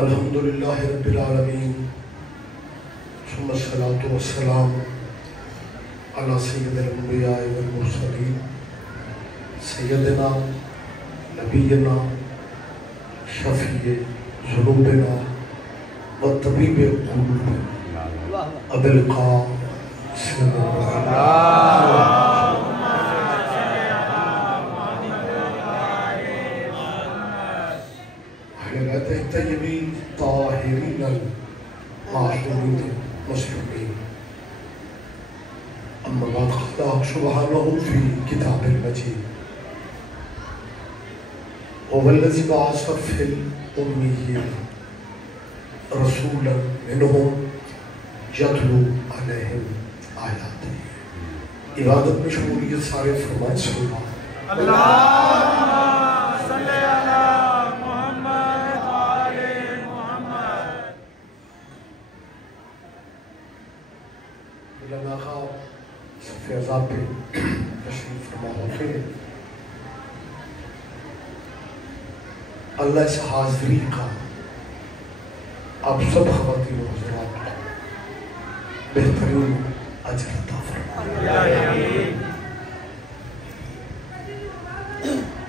الحمد للہ رب العالمین ثم الصلاة والسلام علی سید الانبیاء والمرسلین سیدنا نبینا شفیع ذنوبنا وطبیب القلوب ابی القاسم الطیبین طاہرین المعصومین المسلمین اما بعد قال سبحانہ فی کتاب المجید هو الذی بعث فی الأمیین رسولا منہم یتلو علیہم آیاتہ. عبادت میں شمولیت سارے فرمائیں صلی اللہ فیضاب پہ تشریف فرما ہوتے ہیں. اللہ اس حاضری کا آپ سب خواتین و حضرات کو بہترین اجر عطا فرمائے.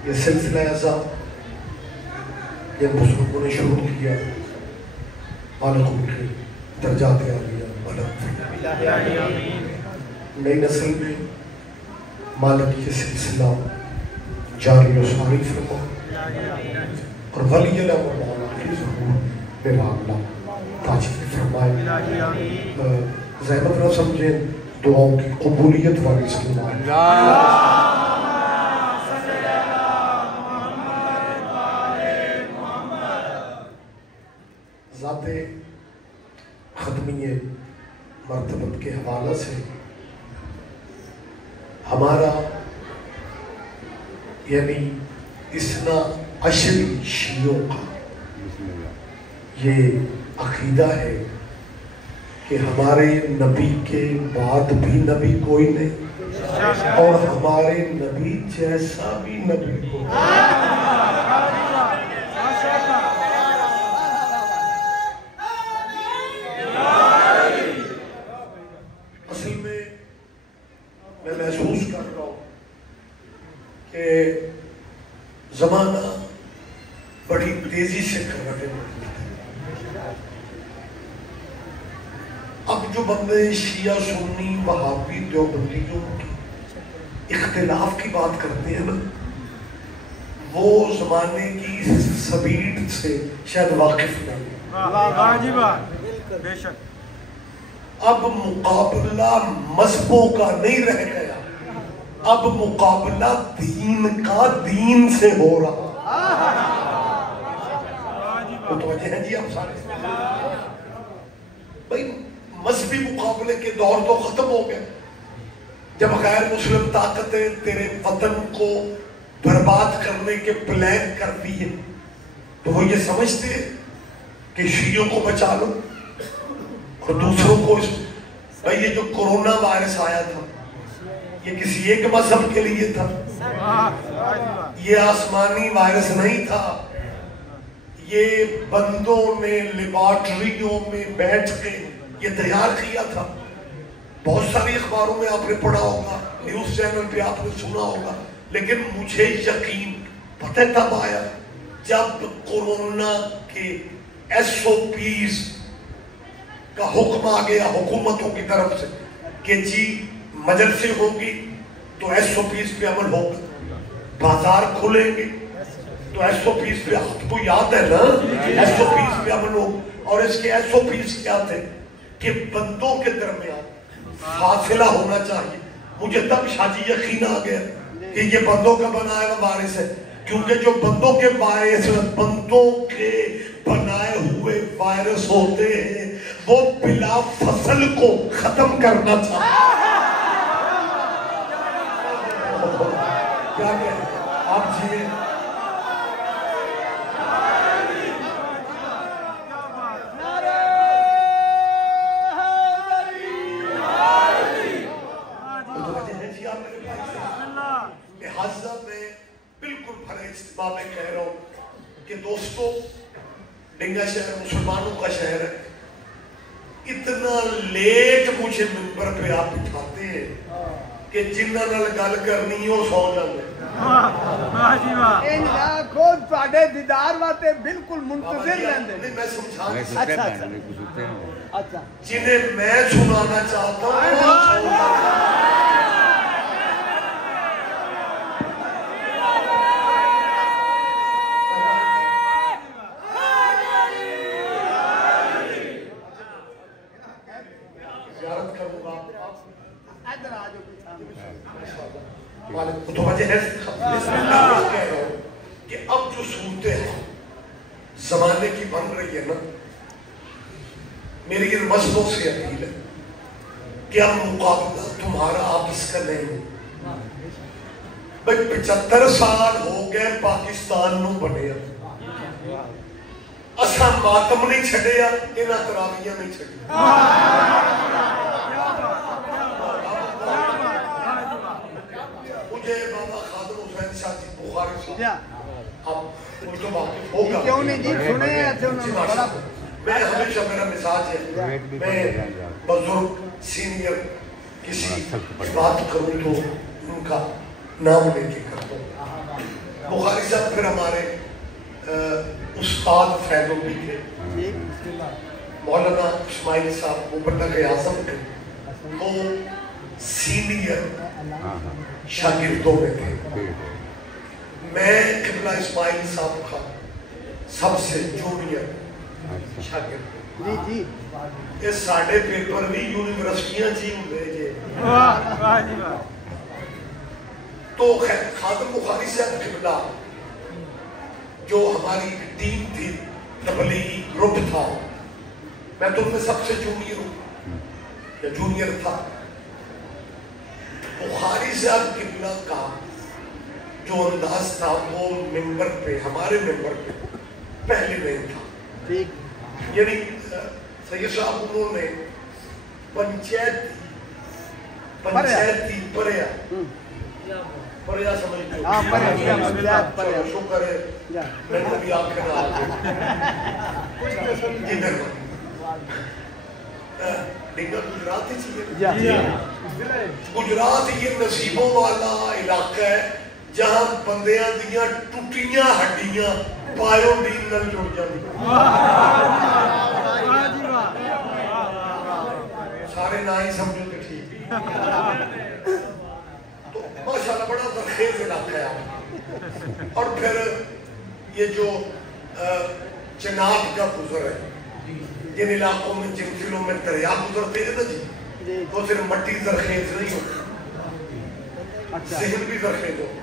یہ سلسلہ عزا یہ بزرگوں نے شروع کیا. مالکوں کے درجات عالیہ بلند فرمائے. نئی نسل میں مالک یہ سلسلہ جاری و ساری فرمائے اور ولی اللہ و مولا کی ظہور میرا اللہ تاجر فرمائے. زحمت نہ سمجھیں دعاؤں کی قبولیت والی سلمان ذات ختمی مرتبت کے حوالہ سے ہمارا یعنی اثنا عشری شیعوں کا یہ عقیدہ ہے کہ ہمارے نبی کے بعد بھی نبی کوئی نہیں اور ہمارے نبی جیسا بھی نبی کوئی نہیں. اصل میں محسوس کر رہا ہوں کہ زمانہ بڑی تیزی سے کرنے لگا. اب جو بندے شیعہ سنی وہابی دیوبندیوں کی اختلاف کی بات کرتے ہیں نا وہ زمانے کی سبیل سے شاید واقف نہیں. اب مقابلہ مذہبوں کا نہیں رہ گیا، اب مقابلہ دین کا دین سے ہو رہا. متوجہ ہیں جی آپ سارے؟ بھائی مذہبی مقابلے کے دور تو ختم ہو گئے. جب غیر مسلم طاقتیں تیرے وطن کو برباد کرنے کے پلان کر دیے تو وہ یہ سمجھتے کہ شیعوں کو بچا لو اور دوسروں کو بھائی یہ جو کرونا وائرس آیا تھا یہ کسی ایک مذہب کے لیے تھا، یہ آسمانی وائرس نہیں تھا. یہ بندوں نے لیبارٹریوں میں بیٹھ کے یہ تیار کیا تھا. بہت ساری اخباروں میں آپ نے پڑھا ہوگا، نیوز چینل پہ آپ نے سنا ہوگا. لیکن مجھے یقین پتہ تب آیا جب کورونا کے SOPs کا حکم آ گیا حکومتوں کی طرف سے کہ جی مجلسیں ہوں گی تو SOPs پہ عمل ہوگا، بازار کھلیں گے تو SOPs پہ، آپ کو یاد ہے نا SOPs پہ عمل ہوگا. اور اس کے SOPs کیا تھے کہ بندوں کے درمیان فاصلہ ہونا چاہیے. مجھے تب شاجی یقین آ گیا کہ یہ بندوں کا بنایا ہوا وائرس ہے، کیونکہ جو بندوں کے بندوں کے بنائے ہوئے وائرس ہوتے ہیں وہ بلا فصل کو ختم کرنا چاہتے ہیں. کیا کہیں آپ جیئے لہذا میں بالکل بھرے اجتماع میں کہہ رہا ہوں کہ دوستو ڈنگا شہر مسلمانوں کا شہر ہے. اتنا لیٹ مجھے منبر پہ آپ بٹھاتے ہیں کہ جنہاں نال گل کرنی ہو سو جاندے. خود تواڈے دیدار واسطے بالکل منتظر رہندے. نہیں میں سمجھا اچھا جنہیں میں سنانا چاہتا ہوں متوجہ ہے کہ اب جو صورتیں ہیں زمانے کی بن رہی ہے نا, میری ان مذہبوں سے اپیل ہے کہ اب مقابلہ تمہارا آپس کا نہیں ہے. بھائی 75 سال ہو گئے پاکستان نو بنے, اساں ماتم نہیں چھڑے, انہاں تراویاں نہیں چھڑی. مجھے بابا خادم حسین شاہ جی بخاری صاحب اب مجھ تو واقف ہوگا کیوں نہیں جی سنے ہیں. میں ہمیشہ میرا مزاج ہے میں بزرگ سینئر کسی بات کروں تو ان کا نام لے کے کرتا ہوں. بخاری صاحب پھر ہمارے استاد فیض بھی تھے, مولانا اسماعیل صاحب مبلغ اعظم تھے, وہ سینئر شاگردوں میں تھے. میں قبلہ اسماعیل صاحب کا سب سے جونیئر شاگرد. جی جی یہ ساڑھے پیپر بھی یونیورسٹیاں جی ہوئے جی. تو خادم بخاری صاحب قبلہ جو ہماری ٹیم تھی, تبلیغی گروپ تھا, میں تو ان میں سب سے جونیئر ہوں یا جونیئر تھا. بخاری صاحب قبلہ کا جو انداز تھا وہ ممبر پہ, ہمارے ممبر پہ پہلے نہیں تھا. یعنی سید صاحب انہوں نے پنچایتی پریا سمجھتے ہو, شکر ہے میں نے بھی آپ کے نام ڈنگا گجرات ہی چاہیے. گجرات یہ نصیبوں والا علاقہ ہے جہاں بندیاں دیاں ٹوٹیاں ہڈیاں پائیوڈین نال جڑ جاندی. سارے نہ ہی سمجھو کہ ٹھیک. تو ماشاءاللہ بڑا زرخیز علاقہ ہے. اور پھر یہ جو چناب کا گزر ہے, جن علاقوں میں جن ضلعوں میں دریا گزرتے ہیں نا جی, تو صرف مٹی زرخیز نہیں ہوتی, ذہن بھی زرخیز ہوتا.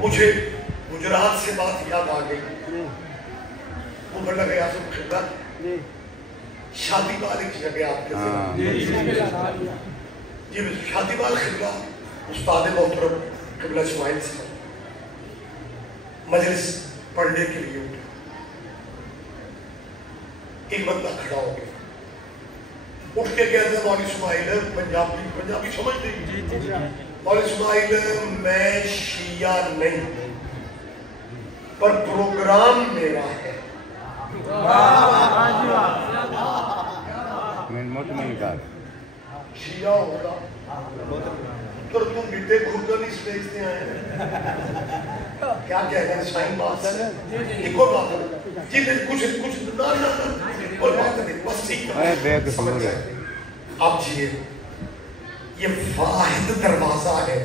مجھے گجرات سے بات یاد آ گئی. وہ بڑا گیا سب خدمت شادی بال ایک جگہ آپ کے ساتھ جی, شادی بال خدمہ استاد محترم قبلہ اسماعیل صاحب مجلس پڑھنے کے لیے اٹھے. ایک بندہ کھڑا ہو گیا, اٹھ کے کہتے ہیں مولوی اسماعیل, پنجابی سمجھ نہیں, مولوی اسماعیل میں شیعہ نہیں پر پروگرام میرا ہے. شیعہ ہوگا تو تم بیٹے کھردن اس پیج دے آئے ہیں کیا کہتے ہیں سائن بات ہے. ایک اور بات ہے جی, کچھ نا اور بات نہیں بس ٹھیک ہے. اب جی یہ واحد دروازہ ہے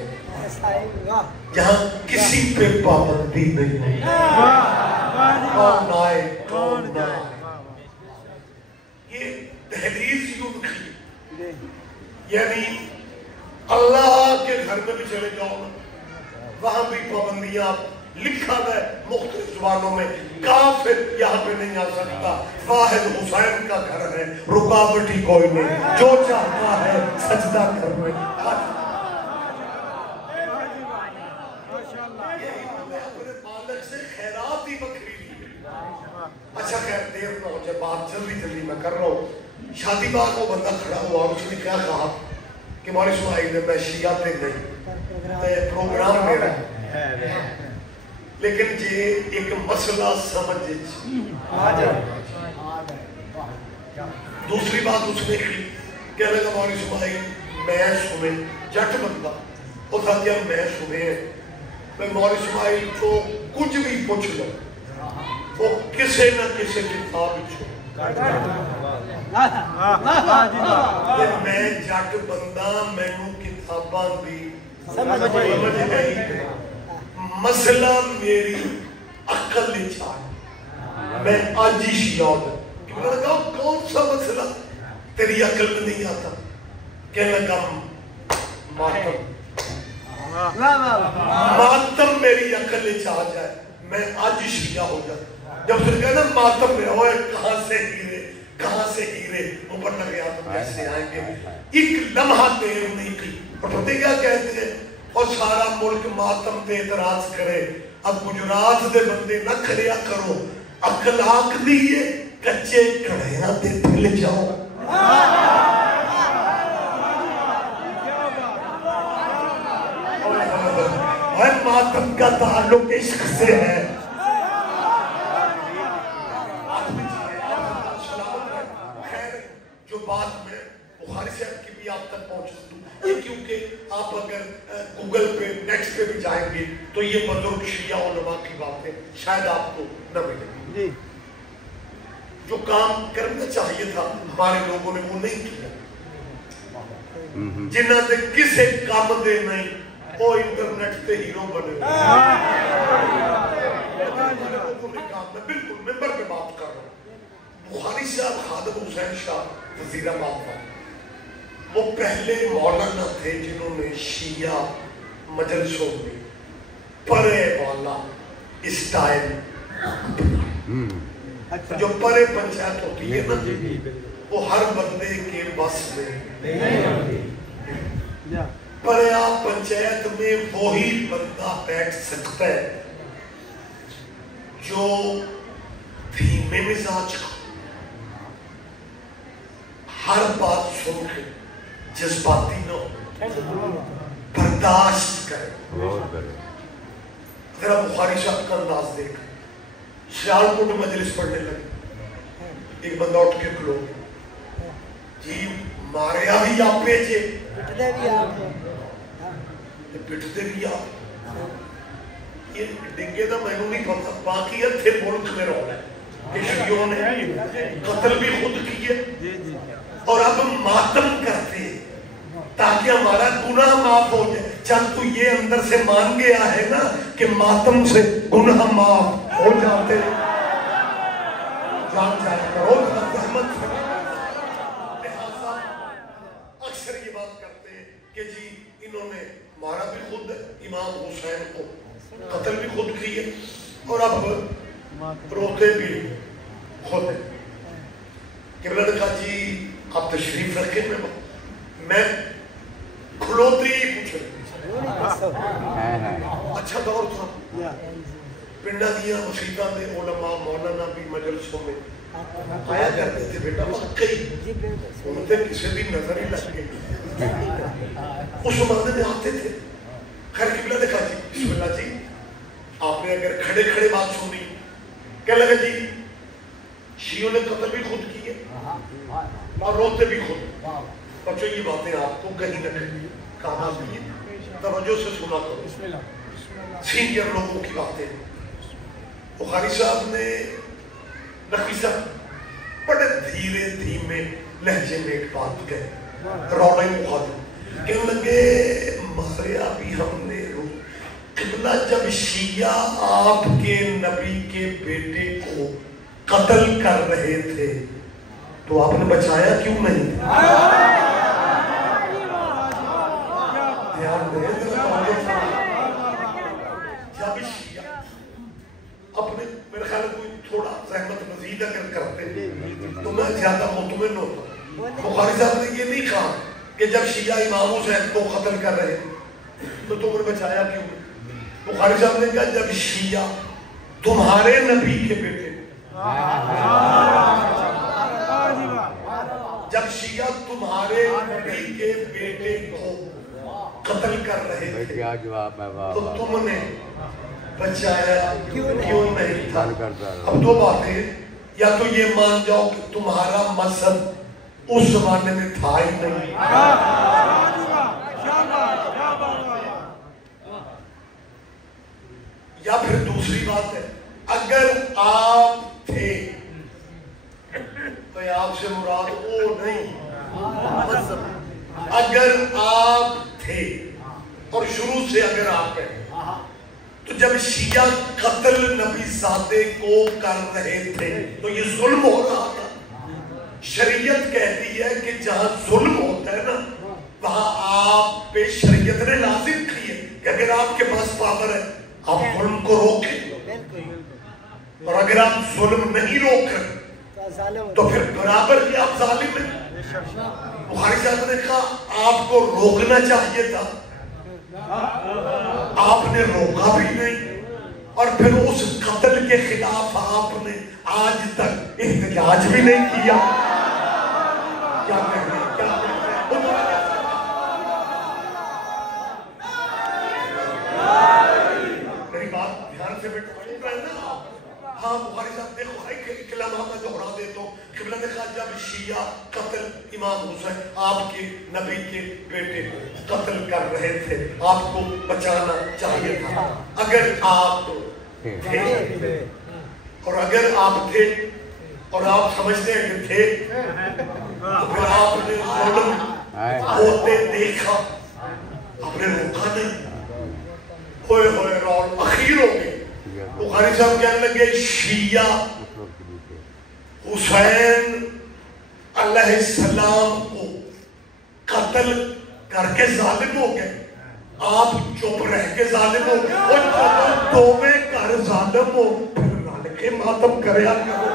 جہاں کسی پہ پابندی نہیں ہے. کون آئے کون نہ آئے. یہ دہلیز یوں کی, یعنی اللہ کے گھر میں بھی چلے جاؤ وہاں بھی پابندیاں لکھا ہے مختلف زبانوں میں. کافر یہاں پہ نہیں آ سکتا, واحد حسین کا گھر ہے, رکاوٹ ہی کوئی نہیں, جو چاہتا ہے سجدہ کرنے. اپنے مالک سے خیرات ہی بکری لی. اچھا خیر دیر نہ ہو جائے, بات جلدی میں کر رہا ہوں. شادی باغ وہ بندہ کھڑا ہوا اور اس نے کیا کہا کہ مولوی اسماعیل میں شیعہ پہ نہیں, پروگرام میرا ہے. لیکن جی ایک مسئلہ سمجھے دوسری بات اس نے کی کہنے لگا مولوی اسماعیل میں سنے جٹ بندہ وہ تھا کہ میں سنے میں مولوی اسماعیل کو کچھ بھی پوچھ لوں وہ کسے نہ کسے کتاب چھو میں جٹ بندہ مینوں کتاباں دی سمجھ گئی مسئلہ میری عقل لے چھاڑ میں آج ہی شیعہ کہ میں نے کہا کون سا مسئلہ تیری عقل میں نہیں آتا کہنے لگا ماتم ماتم میری عقل لے چھاڑ جائے میں آج ہی شیعہ ہو جائے جب پھر کہنا ماتم میں ہوئے کہاں سے ہیرے اوپر لگے آتم کیسے آئیں گے ایک لمحہ دیر نہیں کی اور پتہ کیا کہتے ہیں اور سارا ملک ماتم تے اعتراض کرے اب گجرات دے بندے نہ کھلیا کرو اخلاق دیئے کچے کڑھیاں تے پھل جاؤ اور ماتم کا تعلق عشق سے ہے جو بات میں بخاری صاحب کی بھی آپ تک پہنچا دوں یہ کیونکہ آپ اگر گوگل پہ نیکسٹ پہ بھی جائیں گے تو یہ بزرگ شیعہ علماء کی باتیں شاید آپ کو نہ ملیں گی جو کام کرنا چاہیے تھا ہمارے لوگوں نے وہ نہیں کیا جنہ دے کسے کام دے نہیں وہ انٹرنیٹ تے ہیرو بنے بالکل ممبر پہ بات کر رہا ہوں بخاری صاحب خادم حسین شاہ وزیر آباد تھا وہ پہلے مولانا تھے جنہوں نے شیعہ مجلسوں میں پرے والا اسٹائل جو پرے پنچایت ہوتی ہے نا وہ ہر بندے کے بس میں پریا پنچایت میں وہی بندہ بیٹھ سکتا ہے جو دھیمے مزاج کا ہر بات سن کے جذباتی نہ ہو برداشت کرے ذرا بخاری صاحب کا انداز دیکھ سیالکوٹ مجلس پڑھنے لگے ایک بندہ اٹھ کے کھلو جی مارے آدھی آپ پیچھے پٹھتے بھی آپ یہ ڈنگے دا میں نہیں پتا باقی تھے ملک میں رہا ہے کہ شیعوں نے قتل بھی خود کیے اور اب ماتم کرتے ہیں تاکہ ہمارا گناہ معاف ہو جائے چل تو یہ اندر سے مان گیا ہے نا کہ ماتم سے گناہ معاف ہو جاتے جان جائے کرو رحمت لہذا اکثر یہ بات کرتے ہیں کہ جی انہوں نے مارا بھی خود امام حسین کو قتل بھی خود کیے اور اب روتے بھی خود ہیں قبلہ نے کہا جی آپ تشریف رکھیں میں کھلوتے ہی پوچھ اچھا دور تھا پنڈا دیا مسیطہ میں علماء مولانا بھی مجلسوں میں آیا کرتے تھے بیٹا واقعی ان سے کسی بھی نظر ہی لگ گئی اس زمانے میں آتے تھے خیر قبلہ نے کہا جی بسم اللہ جی آپ نے اگر کھڑے کھڑے بات سنی کیا لگا جی شیعوں نے قتل بھی خود کیے اور روتے بھی خود بچوں یہ باتیں آپ کو کہیں نہ کہیں کہاں بھی توجہ سے سنا کرو سینئر لوگوں کی باتیں بخاری صاحب نے نقوی صاحب بڑے دھیرے دھیمے لہجے میں ایک بات کہے رونے مخاطب کہنے لگے ماریا بھی ہم نے قبلہ جب شیعہ آپ کے نبی کے بیٹے کو قتل کر رہے تھے تو آپ نے بچایا کیوں نہیں دھیان دے جب شیعہ اپنے میرے خیال کوئی تھوڑا زحمت مزید اگر کرتے تو میں زیادہ مطمئن ہوتا بخاری صاحب نے یہ نہیں کہا کہ جب شیعہ امام حسین کو قتل کر رہے تو تم نے بچایا کیوں بخاری صاحب نے کہا جب شیعہ تمہارے نبی کے بیٹے جب شیعہ تمہارے نبی کے بیٹے کو قتل کر رہے تھے تو تم نے بچایا کیوں نہیں تھا؟ اب دو باتیں، یا تو یہ مان جاؤ کہ تمہارا مذہب اس زمانے میں تھا ہی نہیں، یا پھر دوسری بات ہے اگر آپ تھے تو آپ سے مراد وہ نہیں، اگر آپ تھے اور شروع سے اگر آپ ہیں تو جب شیعہ قتل نبی زادے کو کر رہے تھے تو یہ ظلم ہو رہا تھا۔ شریعت کہتی ہے کہ جہاں ظلم ہوتا ہے نا وہاں آپ پہ شریعت نے لازم کی ہے کہ اگر آپ کے پاس پاور ہے آپ ظلم کو روکیں، اور اگر آپ ظلم نہیں روک رہے تو پھر برابر ہی آپ ظالم ہیں۔ بخاری صاحب نے کہا آپ کو روکنا چاہیے تھا، آپ نے روکا بھی نہیں، اور پھر اس قتل کے خلاف آپ نے آج تک احتجاج بھی نہیں کیا۔ کیا کہہ رہے ہیں، کیا کہہ رہے ہیں؟ میری بات دھیان سے بیٹھ رہے ہیں نا؟ ہاں بخاری صاحب دیکھو ایک کلمہ میں دوہرا دیتا ہوں، قبلہ نے کہا جب شیعہ قتل امام حسین آپ کے نبی کے بیٹے قتل کر رہے تھے آپ کو بچانا چاہیے تھا، اگر آپ تھے، اور اگر آپ تھے اور آپ سمجھتے ہیں کہ تھے تو پھر آپ نے ظلم ہوتے دیکھا، آپ نے روکا نہیں، ہوئے ہوئے رول اخیر ہو گئے۔ بخاری صاحب کہنے لگے شیعہ حسین علیہ السلام کو قتل کر کے ظالم ہو گئے، آپ چپ رہ کے ظالم ہو گئے، اور قتل دو میں کر ظالم ہو پھر رل کے ماتم کریا کرو۔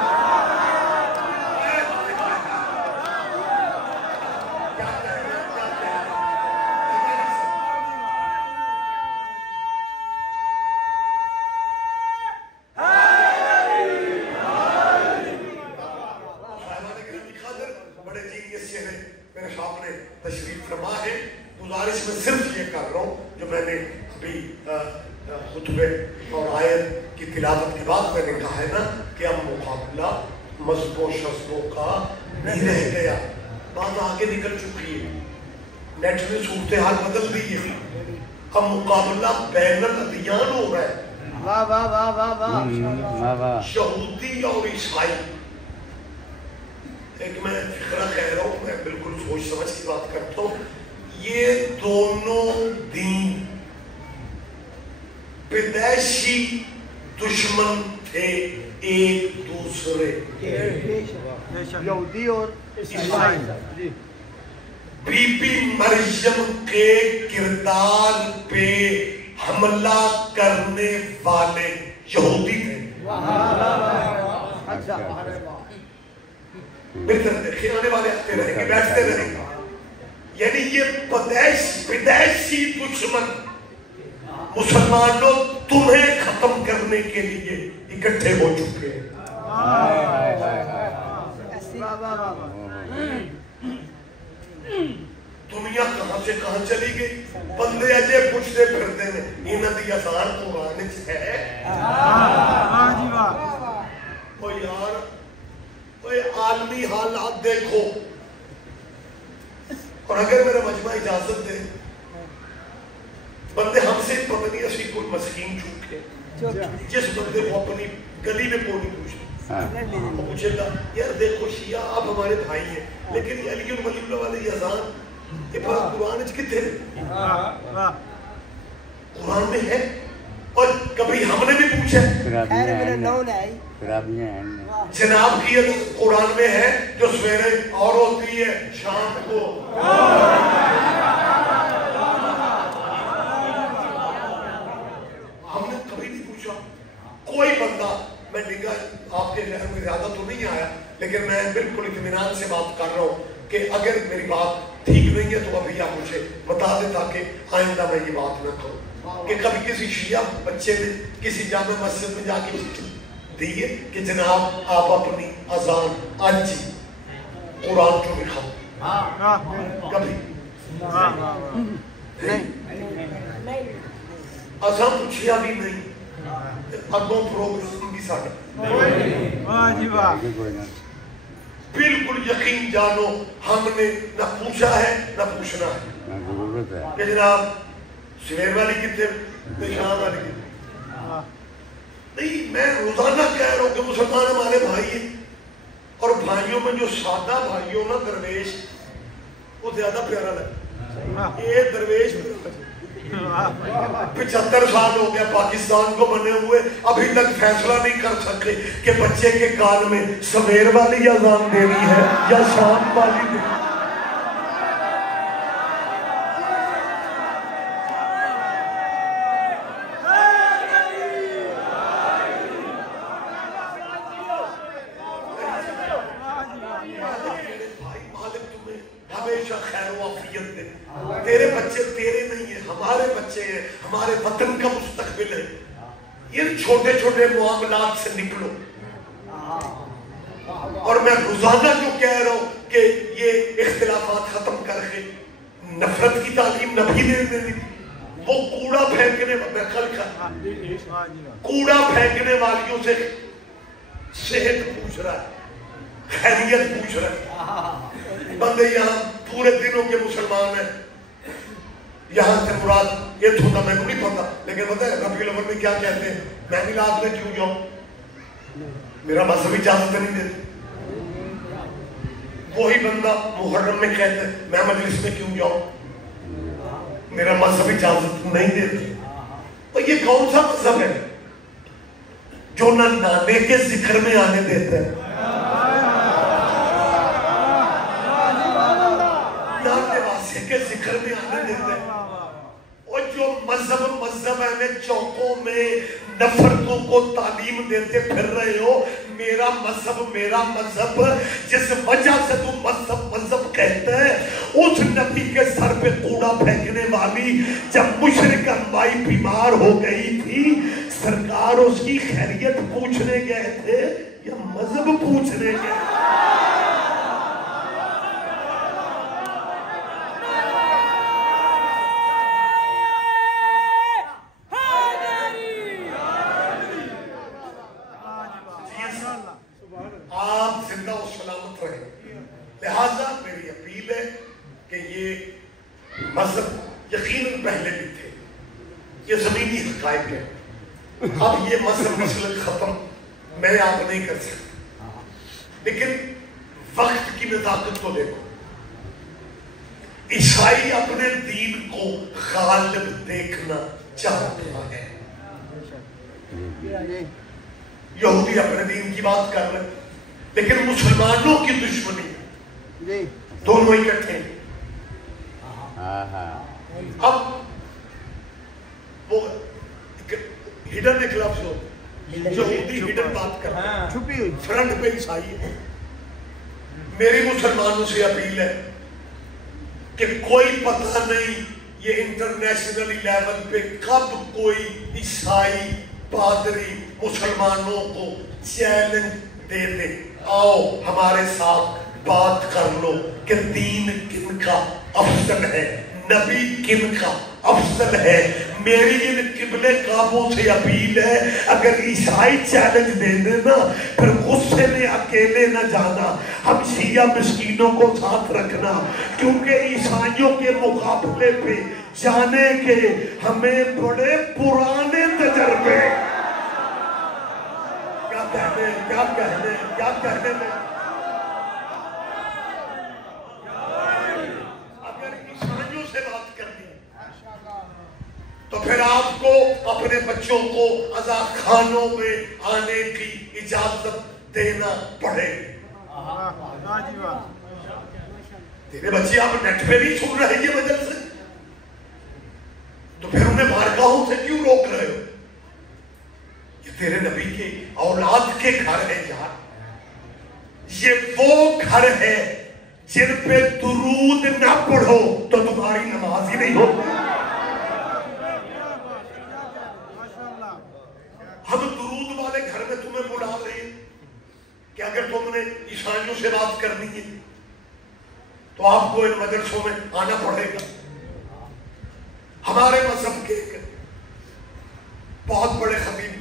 تشریف فرما ہے، گزارش میں صرف یہ کر رہا ہوں جو میں نے ابھی خطبے اور آیت کی تلاوت کے بعد میں نے کہا ہے نا کہ اب مقابلہ مذہب و شذبوں کا نہیں رہ گیا، بات آگے نکل چکی ہے، نیٹ نے صورتحال بدل دی ہے، اب مقابلہ بین الادیان ہو رہا ہے، واہ واہ واہ واہ واہ، یہودی اور عیسائی۔ ایک میں فقرہ کہہ رہا ہوں، میں بالکل سوچ سمجھ کی بات کرتا ہوں، یہ دونوں دین پیدائشی دشمن تھے ایک دوسرے، یہودی اور عیسائی۔ بی بی مریم کے کردار پہ حملہ کرنے والے یہودی تھے، کھلانے والے آتے رہیں گے، بیٹھتے رہیں گے، یعنی یہ پیدائشی دشمن مسلمانوں تمہیں ختم کرنے کے لیے اکٹھے ہو چکے ہیں۔ دنیا کہاں سے کہاں چلی گئی، بندے اجے پوچھتے پھرتے ہیں انہاں دی اذان قرآن وچ ہے؟ او یار عالمی حالات دیکھو، اور اگر میرا مجمع اجازت دے بندے ہم سے پتہ نہیں اسی کوئی مسکین چوکے جس بندے کو اپنی گلی میں کوئی پوچھتے وہ پوچھے گا یار دیکھو شیعہ آپ ہمارے بھائی ہیں لیکن یہ علی ولی اللہ والے یہ اذان یہ پاس قرآن اچھ کتے قرآن میں ہے، اور کبھی ہم نے بھی پوچھا جناب کی قرآن میں ہے جو سویرے اور ہوتی ہے شام کو، ہم نے کبھی نہیں پوچھا کوئی بندہ۔ میں نگاہ آپ کے ذہن میں زیادہ تو نہیں آیا لیکن میں بالکل اطمینان سے بات کر رہا ہوں کہ اگر میری بات ٹھیک نہیں ہے تو ابھی آپ مجھے بتا دیں تاکہ آئندہ میں یہ بات نہ کروں کہ کبھی کسی شیعہ بچے نے کسی جامع مسجد میں جا کے دیئے کہ جناب آپ اپنی اذان آج قرآن جو لکھا کبھی اذان پوچھیا بھی نہیں، اگوں پروگرام بھی ساڑھا بالکل یقین جانو ہم نے نہ پوچھا ہے نہ پوچھنا ہے کہ جناب سویر والی کتنے شام والی کتنے نہیں. میں روزانہ کہہ رہا ہوں کہ مسلمان ہمارے بھائی ہیں اور بھائیوں میں جو سادہ بھائیوں نا درویش وہ زیادہ پیارا لگتا. یہ درویش 75 سال ہو گیا پاکستان کو بنے ہوئے ابھی تک فیصلہ نہیں کر سکتے کہ بچے کے کان میں سویر والی اذان دینی ہے یا شام والی دینی ہے. ہمیشہ خیر و عافیت دے. تیرے بچے تیرے نہیں ہیں ہمارے بچے ہیں ہمارے وطن کا مستقبل ہے. یہ چھوٹے چھوٹے معاملات سے نکلو. اور میں روزانہ جو کہہ رہا ہوں کہ یہ اختلافات ختم کر کے نفرت کی تعلیم نبی نے دی تھی. وہ کوڑا پھینکنے کوڑا پھینکنے والیوں سے صحت پوچھ رہا ہے خیریت پوچھ رہا ہے. بندے یہاں پورے دنوں کے مسلمان ہیں. یہاں سے مراد یہ ہوتا میں کو نہیں پتا لیکن پتہ ہے ربیع الاول میں کیا کہتے ہیں میں میلاد میں کیوں جاؤں میرا مذہب اجازت نہیں دیتے. وہی بندہ محرم میں کہتے ہیں میں مجلس میں کیوں جاؤں میرا مذہب اجازت نہیں دیتے. اور یہ کون سا مذہب ہے جو نہ نانے کے ذکر میں آنے دیتا ہے کے ذکر میں آنے دیتے ہیں. اور جو مذہب ہے چوکوں میں نفرتوں کو تعلیم دیتے پھر رہے ہو. میرا مذہب جس وجہ سے تو مذہب کہتا ہے اس نبی کے سر پہ کوڑا پھینکنے والی جب مشرک مائی بیمار ہو گئی تھی سرکار اس کی خیریت پوچھنے گئے تھے یا مذہب پوچھنے گئے. آپ زندہ و سلامت رہیں. لہذا میری اپیل ہے کہ یہ مذہب یقیناً پہلے بھی تھے یہ زمینی حقائق ہے. اب یہ مذہب مسئلہ ختم میں آپ نہیں کر سکتا لیکن وقت کی نزاکت کو دیکھو. عیسائی اپنے دین کو غالب دیکھنا چاہتا ہے. یہودی اپنے دین کی بات کر رہے لیکن مسلمانوں کی دشمنی دونوں اکٹھے ہیں. اب وہ ہڈن ایک لفظ ہو یہودی ہڈن بات کر رہے ہیں فرنٹ پہ عیسائی ہے. میری مسلمانوں سے اپیل ہے کہ کوئی پتہ نہیں یہ انٹرنیشنل لیول پہ کب کوئی عیسائی پادری مسلمانوں کو چیلنج دے دے آؤ ہمارے ساتھ بات کر لو کہ دین کن کا افضل ہے نبی کن کا افضل ہے. میری ان قبلے کعبوں سے اپیل ہے اگر عیسائی چیلنج دے دینا پھر غصے میں اکیلے نہ جانا ہم شیعہ مسکینوں کو ساتھ رکھنا کیونکہ عیسائیوں کے مقابلے پہ جانے کے ہمیں بڑے پرانے تجربے. کیا کہنے میں اگر عیسائیوں سے بات کرنی تو پھر آپ کو اپنے بچوں کو عزا خانوں میں آنے کی اجازت دینا پڑے. تیرے بچے آپ نیٹ پہ نہیں سن رہے یہ وجہ سے تو پھر انہیں بارگاہوں سے کیوں روک رہے ہو. یہ تیرے نبی کے اولاد کے گھر ہے یار. یہ وہ گھر ہے جن پہ درود نہ پڑھو تو تمہاری نماز ہی نہیں ہو. ہم درود والے گھر میں تمہیں بلا رہے ہیں کہ اگر تم نے عیسائیوں سے بات کرنی ہے تو آپ کو ان مدرسوں میں آنا پڑے گا. ہمارے مذہب کے بہت بڑے خطیب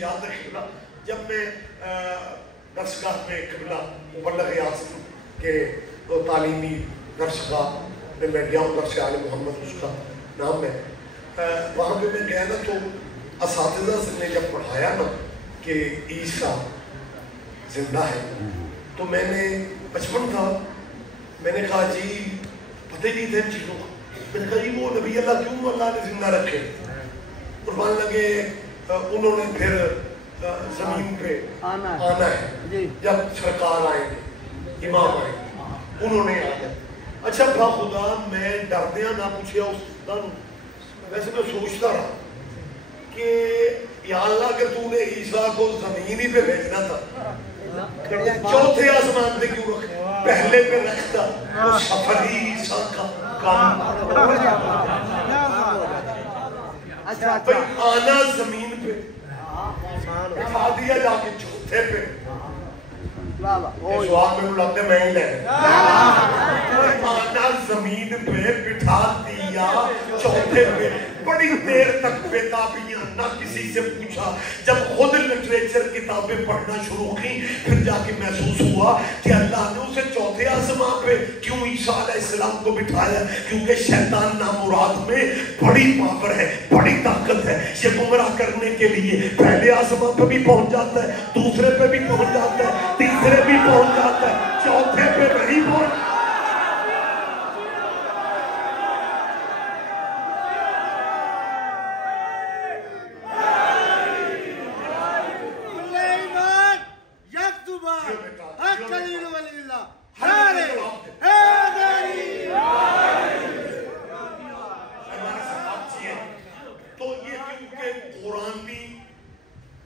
یاد رکھنا جب میں درسگاہ میں قبلہ مبلغ اعظم کے تعلیمی درسگاہ میں گیا ہوں، درس آل محمد اس کا نام ہے، وہاں پہ میں گیا نا تو اساتذہ نے جب پڑھایا نا کہ عیسیٰ زندہ ہے تو میں نے بچپن تھا، میں نے کہا جی پتہ ہی نہیں تھا ان چیزوں کا، میں نے کہا جی وہ نبی اللہ کیوں اللہ نے زندہ رکھے؟ قربان لگے انہوں نے پھر زمین پہ آنا ہے جب سرکار آئیں گے، امام آئیں گے، انہوں نے آنا ہے۔ اچھا خدا میں ڈردیاں نہ پوچھیا اس ویسے میں سوچتا رہا کہ یا اللہ کہ تو نے عیسیٰ کو زمین ہی پہ بھیجنا تھا، چوتھے آسمان پہ کیوں رکھے؟ پہلے پہ رکھتا تو سفر ہی عیسیٰ کا کام آنا زمین پہ اٹھا دیا جا کے چوتھے پہ، سوال میں لگتے میں ہی لے آنا زمین پہ بٹھا دیا چوتھے پہ، بڑی دیر تک بیتابیاں نہ کسی سے پوچھا، جب خود لٹریچر کتابیں پڑھنا شروع کی پھر جا کے محسوس ہوا کہ اللہ نے اسے چوتھے آسمان پہ کیوں عیسیٰ علیہ السلام کو بٹھایا، کیونکہ شیطان نامراد میں بڑی پاور ہے، بڑی طاقت ہے، یہ گمراہ کرنے کے لیے پہلے آسمان پہ بھی پہنچ جاتا ہے، دوسرے پہ بھی پہنچ جاتا ہے، تیسرے بھی پہنچ جاتا ہے، چوتھے پہ نہیں پہنچ۔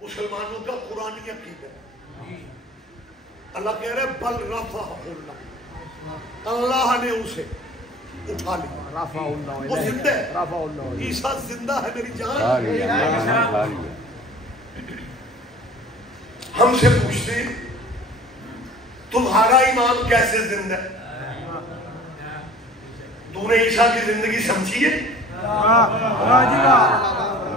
مسلمانوں کا قرآنی عقیدہ اللہ کہہ رہے بل رفعہ اللہ نے اسے اٹھا لیا، وہ زندہ ہے، عیسیٰ زندہ ہے میری جان۔ ہم سے پوچھتے تمہارا ایمان کیسے زندہ ہے؟ تو نے عیسیٰ کی زندگی سمجھی ہے؟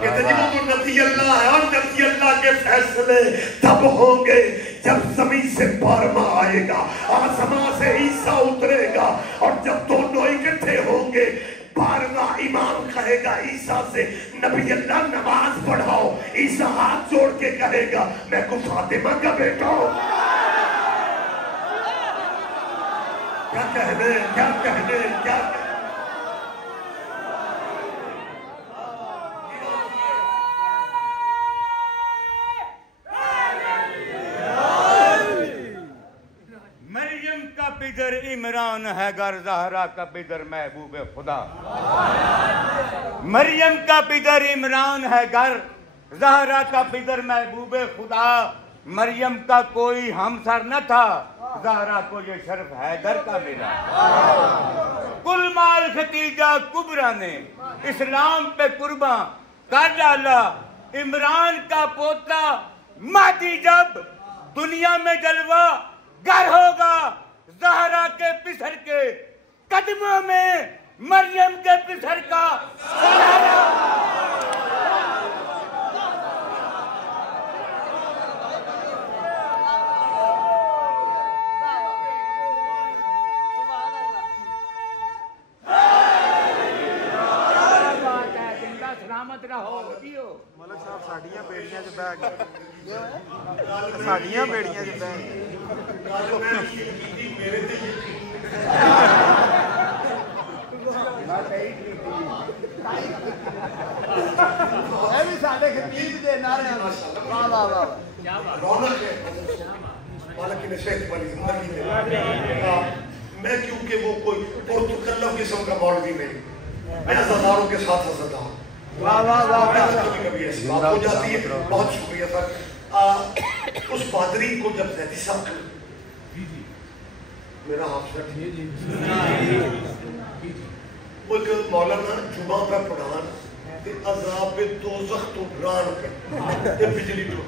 کہتے جی وہ تو نبی اللہ ہے اور نبی اللہ کے فیصلے تب ہوں گے جب زمین سے بارما آئے گا، آسمان سے عیسیٰ اترے گا، اور جب دونوں اکٹھے ہوں گے بارما امام کہے گا عیسیٰ سے نبی اللہ نماز پڑھاؤ، عیسیٰ ہاتھ جوڑ کے کہے گا میں کو فاطمہ کا بیٹا ہوں۔ کیا کہنے کیا کہنے کیا کہنے پدر عمران ہے گر زہرا کا پدر محبوب خدا، مریم کا پدر عمران ہے گر زہرا کا پدر محبوب خدا، مریم کا کوئی ہمسر نہ تھا، زہرا کو یہ شرف حیدر کا ملا۔ کل مال ختیجہ کبرا نے اسلام پہ قرباں کر ڈالا، عمران کا پوتا مہدی جب دنیا میں جلوہ گر ہوگا، زہرا کے پسر کے قدموں میں مریم کے پسر کا سہارا۔ سلامت رہو ملک صاحب ساڑیاں بیڑیاں جو بیگ ساڑیاں بیڑیاں جو بیگ میں کیونکہ وہ کوئی پرتکلف قسم کا مولوی نہیں، میں عزاداروں کے ساتھ عزادار، کبھی کبھی ایسی بات ہو جاتی ہے۔ بہت شکریہ سر۔ اس پادری کو جب زیدی صاحب میرا حافظہ وہ ایک مولانا جمعہ پہ پڑھان تے عذاب دوزخ تو ران پہ تے بجلی ٹوٹ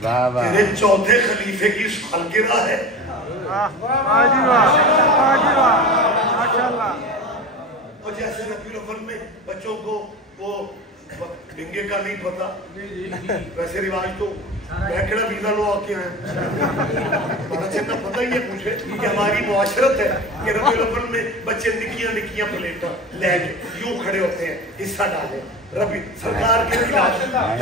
تیرے چوتھے خلیفے کی سالگرہ ہے. اور جیسے ربیع الاول میں بچوں کو وہ ڈنگے کا نہیں پتا، ویسے رواج تو میں کہنا ویزا لو آ کے ہیں. بڑا چنگا پتہ ہی ہے مجھے کہ ہماری معاشرت ہے کہ ربیع الاول میں بچے نکیاں نکیاں پلیٹاں لے کے یوں کھڑے ہوتے ہیں، حصہ ڈالے. ربی سرکار کے خلاف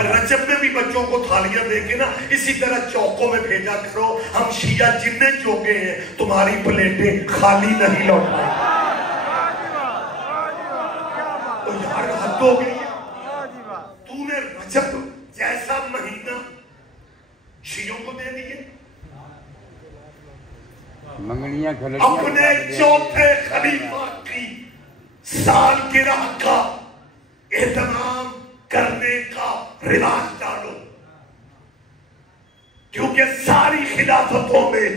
رجب میں بھی بچوں کو تھالیاں دے کے نا اسی طرح چوکوں میں بھیجا کرو. ہم شیعہ جتنے چوکے ہیں تمہاری پلیٹیں خالی نہیں لوٹائیں. تو یار حد ہو گئی ہے. تو نے رجب جیسا مہینہ شیعوں کو دے دیے. اپنے چوتھے خلیفہ کی سالگرہ کا اہتمام کرنے کا رواج ڈالو، کیونکہ ساری خلافتوں میں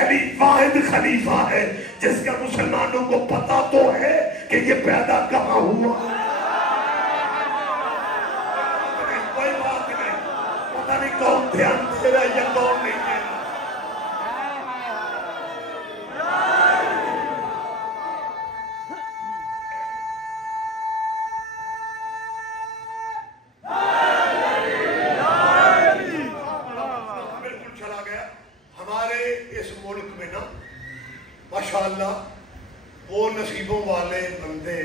علی واحد خلیفہ ہے جس کا مسلمانوں کو پتا تو ہے کہ یہ پیدا کہاں ہوا. کوئی بات نہیں، پتہ نہیں کون دھیان دے رہا ہے یا کون نہیں دے رہا. ماشاءاللہ وہ نصیبوں والے بندے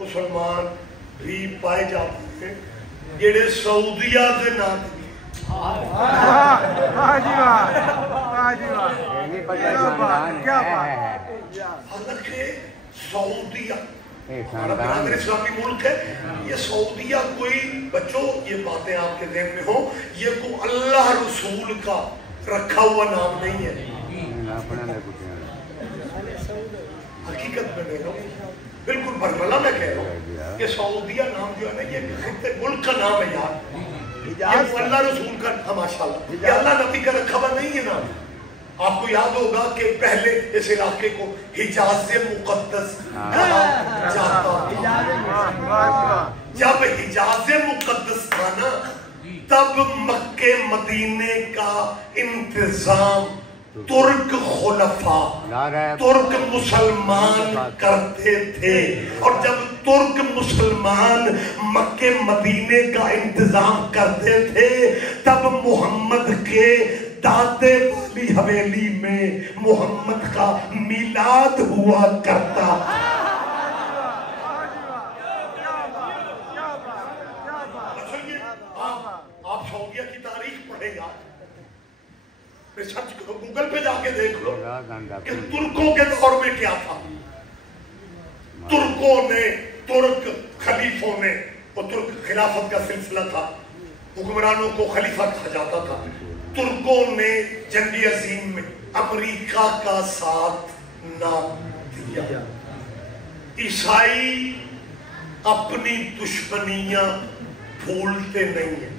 مسلمان بھی پائے جاتے ہیں جڑے سعودیہ کے نام حالانکہ سعودیہ برادر اسلامی ملک ہے. یہ سعودیہ کوئی بچوں یہ باتیں آپ کے ذہن میں ہوں، یہ کوئی اللہ رسول کا رکھا ہوا نام نہیں ہے. حقیقت میں کہہ رہا ہوں، بالکل برملا میں کہہ رہا ہوں کہ سعودیہ نام جو ہے نا یہ خطے ملک کا نام ہے یار. یہ اللہ رسول کا نام ماشاءاللہ، یہ اللہ نبی کا رکھا ہوا نہیں ہے نام. آپ کو یاد ہوگا کہ پہلے اس علاقے کو حجاز مقدس کہا جاتا تھا. جب حجاز مقدس تھا نا تب مکے مدینے کا انتظام ترک خلفاء ترک مسلمان کرتے تھے. اور جب ترک مسلمان مکے مدینے کا انتظام کرتے تھے تب محمد کے دادے والی حویلی میں محمد کا میلاد ہوا کرتا. آپ سعودیہ کی تاریخ پڑھیں گا، ریسرچ کرو، گوگل پہ جا کے دیکھ لو کہ ترکوں کے دور میں کیا تھا. ترکوں نے ترک خلیفوں نے، وہ ترک خلافت کا سلسلہ تھا، حکمرانوں کو خلیفہ کہا جاتا تھا. ترکوں نے جنگ عظیم میں امریکہ کا ساتھ نہ دیا. عیسائی اپنی دشمنیاں بھولتے نہیں ہیں.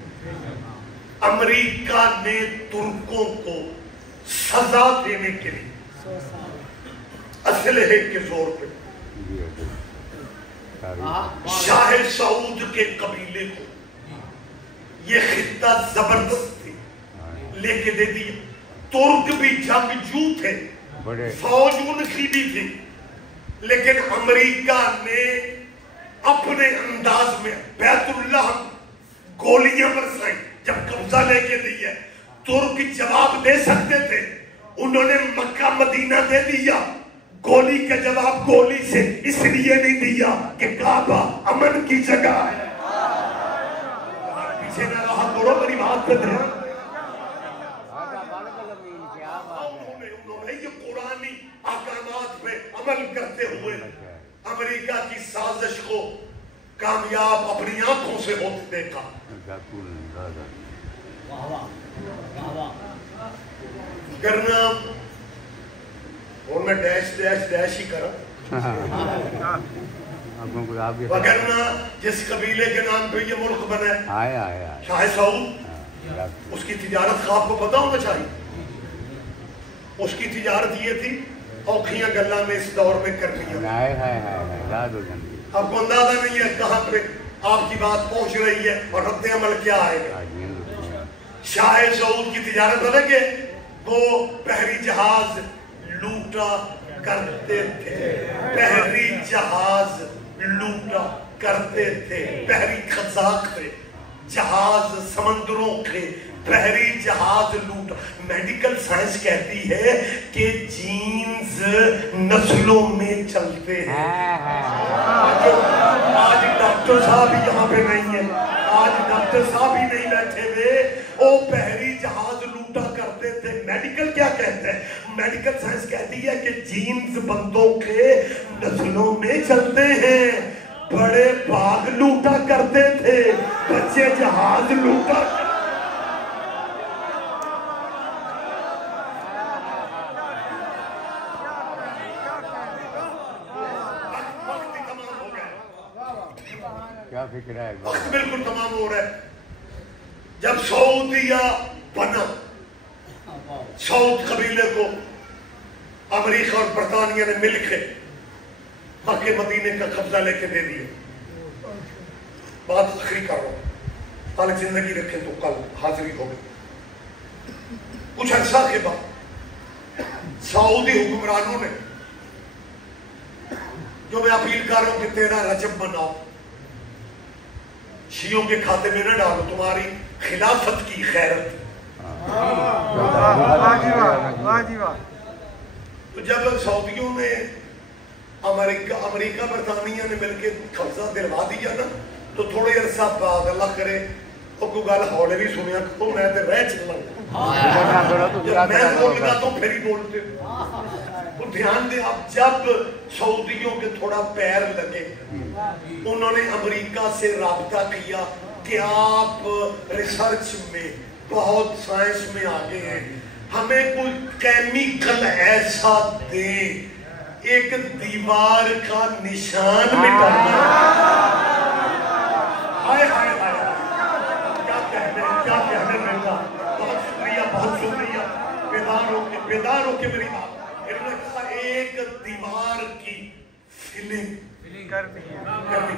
امریکہ نے ترکوں کو سزا دینے کے لیے اسلحے کے زور پہ شاہ سعود کے قبیلے کو یہ خطہ زبردستی لے کے دے دیا. ترک بھی جنگجو تھے، فوج ان کی بھی تھی، لیکن امریکہ نے اپنے انداز میں بیت اللہ گولیاں برسائیں. جب قبضہ لے کے دی ہے ترک جواب دے سکتے تھے، انہوں نے مکہ مدینہ دے دیا. گولی کا جواب گولی سے اس لیے نہیں دیا کہ کعبہ امن کی جگہ ہے. پیچھے نہ رہا کرو، میری بات پہ دے. انہوں نے یہ قرآنی احکامات پہ عمل کرتے ہوئے امریکہ کی سازش کو کامیاب اپنی آنکھوں سے ہوتے دیکھا. کرنا اور میں ڈیش ڈیش ڈیش ہی کرا، وگرنہ جس قبیلے کے نام پہ یہ ملک بنا ہے شاہ سعود، اس کی تجارت آپ کو پتا ہونا چاہیے. اس کی تجارت یہ تھی اوکھیاں گلہ میں اس دور میں کر لیا. آپ کو اندازہ نہیں ہے کہاں پہ آپ کی بات پہنچ رہی ہے اور رد عمل کیا آئے گا. شاہ سعود کی تجارت الگ ہے، وہ بحری جہاز لوٹا کرتے تھے، بحری جہاز لوٹا کرتے تھے، بحری قزاق تھے، جہاز سمندروں کے، بحری جہاز لوٹا۔ میڈیکل سائنس کہتی ہے کہ جینز نسلوں میں چلتے ہیں۔ آج ڈاکٹر صاحب ہی یہاں پہ نہیں ہیں، آج ڈاکٹر صاحب ہی نہیں بیٹھے ہوئے، وہ بحری جہاز لوٹا کرتے تھے۔ میڈیکل کیا کہتے ہیں؟ میڈیکل سائنس کہتی ہے کہ جینز بندوں کے نسلوں میں چلتے ہیں۔ بڑے باغ لوٹا کرتے تھے، بچے جہاز لوٹا کرتے تھے۔ کیا فکر ہے؟ وقت بالکل تمام ہو رہا ہے۔ جب سعودیہ بنا، سعود قبیلے کو امریکہ اور برطانیہ نے مل کے مکہ مدینے کا قبضہ لے کے دے دیا۔ بات آخری کر رہا ہوں، حالت زندگی رکھیں تو کل حاضری ہوگی۔ کچھ عرصہ کے بعد سعودی حکمرانوں نے، جو میں اپیل کر رہا ہوں کہ 13 رجب مناؤ، شیعوں کے کھاتے میں نہ ڈالو، تمہاری خلافت کی خیرت۔ تو جب سعودیوں نے امریکہ برطانیہ نے مل کے قبضہ دلوا دیا نا، تو تھوڑے عرصہ بعد اللہ کرے وہ کوئی گل ہولے بھی سنیا تو میں تے رہ چلا جب میں بول لگا تو پھر ہی بولتے۔ تو دھیان دیں، اب جب سعودیوں کے تھوڑا پیر لگے، انہوں نے امریکہ سے رابطہ کیا کہ آپ ریسرچ میں بہت سائنس میں آگے ہیں، ہمیں کوئی کیمیکل ایسا دیں، ایک دیوار کا نشان مٹانا۔ ہائے ہائے ہائے، کیا کہنے بیٹا، بہت شکریہ، بیدار ہو کے میری بات۔ انہوں نے کہا ایک دیوار کی فلم کرنی۔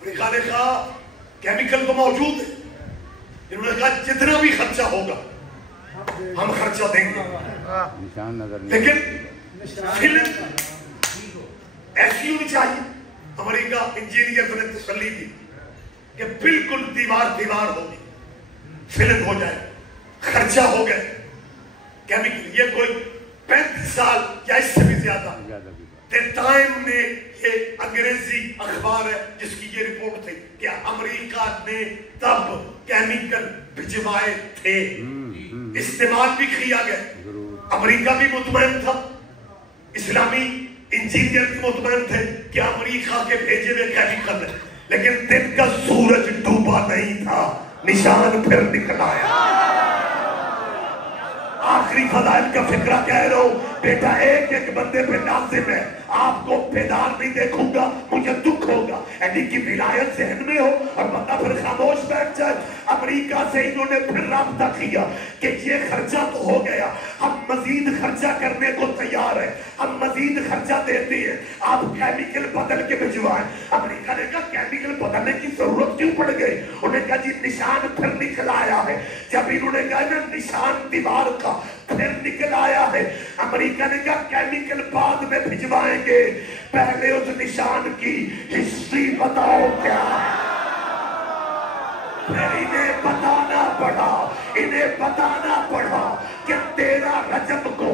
امریکہ نے کہا کیمیکل تو موجود ہے، انہوں نے کہا جتنا بھی خرچہ ہوگا ہم خرچہ دیں گے، لیکن فلم ایسی ہونی چاہیے۔ امریکہ انجینئر نے تسلی دی کہ بالکل دیوار ہوگی، فلم ہو جائے، خرچہ ہو گئے۔ کیمیکل یہ کوئی 35 سال یا اس سے بھی زیادہ دی ٹائم نے، یہ انگریزی اخبار ہے جس کی یہ رپورٹ تھی کہ امریکہ نے تب کیمیکل بھجوائے تھے، استعمال بھی کیا گیا۔ امریکہ بھی مطمئن تھا، اسلامی انجینئر بھی مطمئن تھے کہ امریکہ کے بھیجے ہوئے کیمیکل ہے، لیکن دن کا سورج ڈوبا نہیں تھا، نشان پھر نکل آیا۔ آخری فضائل کا فکرہ کہہ رہا ہوں بیٹا، ایک ایک بندے پہ لازم ہے، آپ کو بیدار نہیں دیکھوں گا مجھے دکھ ہوگا۔ علی کی ولایت ذہن میں ہو اور بندہ پھر خاموش بیٹھ جائے۔ امریکہ سے انہوں نے پھر رابطہ کیا کہ یہ خرچہ تو ہو گیا، ہم مزید خرچہ کرنے کو تیار ہیں، ہم مزید خرچہ دیتے ہیں، آپ کیمیکل بدل کے بھجوائیں۔ امریکہ نے کہا کیمیکل بدلنے کی ضرورت کیوں پڑ گئی؟ انہوں نے کہا جی نشان پھر نکل آیا ہے۔ جب انہوں نے کہا نا نشان دیوار کا پھر نکل آیا ہے، امریکہ نے کہا کیمیکل بعد میں بھجوائیں گے، پہلے اس نشان کی ہسٹری بتاؤ کیا ہے۔ پھر انہیں بتانا پڑا کہ 13 رجب کو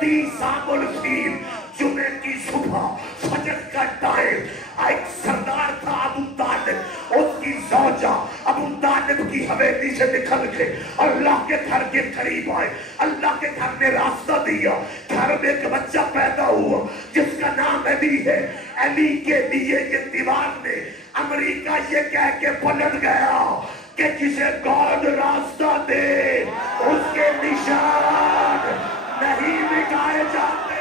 30 عام الفیل جمعے کی صبح فجر کا ٹائم، ایک سردار تھا ابو طالب، اس کی زوجہ ابو طالب کی حویلی سے نکل کے اللہ کے گھر کے قریب آئے، اللہ کے گھر نے راستہ دیا، گھر میں ایک بچہ پیدا ہوا جس کا نام علی ہے۔ علی کے لیے یہ دیوار نے امریکہ یہ کہہ کے پلٹ گیا کہ جسے گاڈ راستہ دے اس کے نشان نہیں مٹائے جاتے۔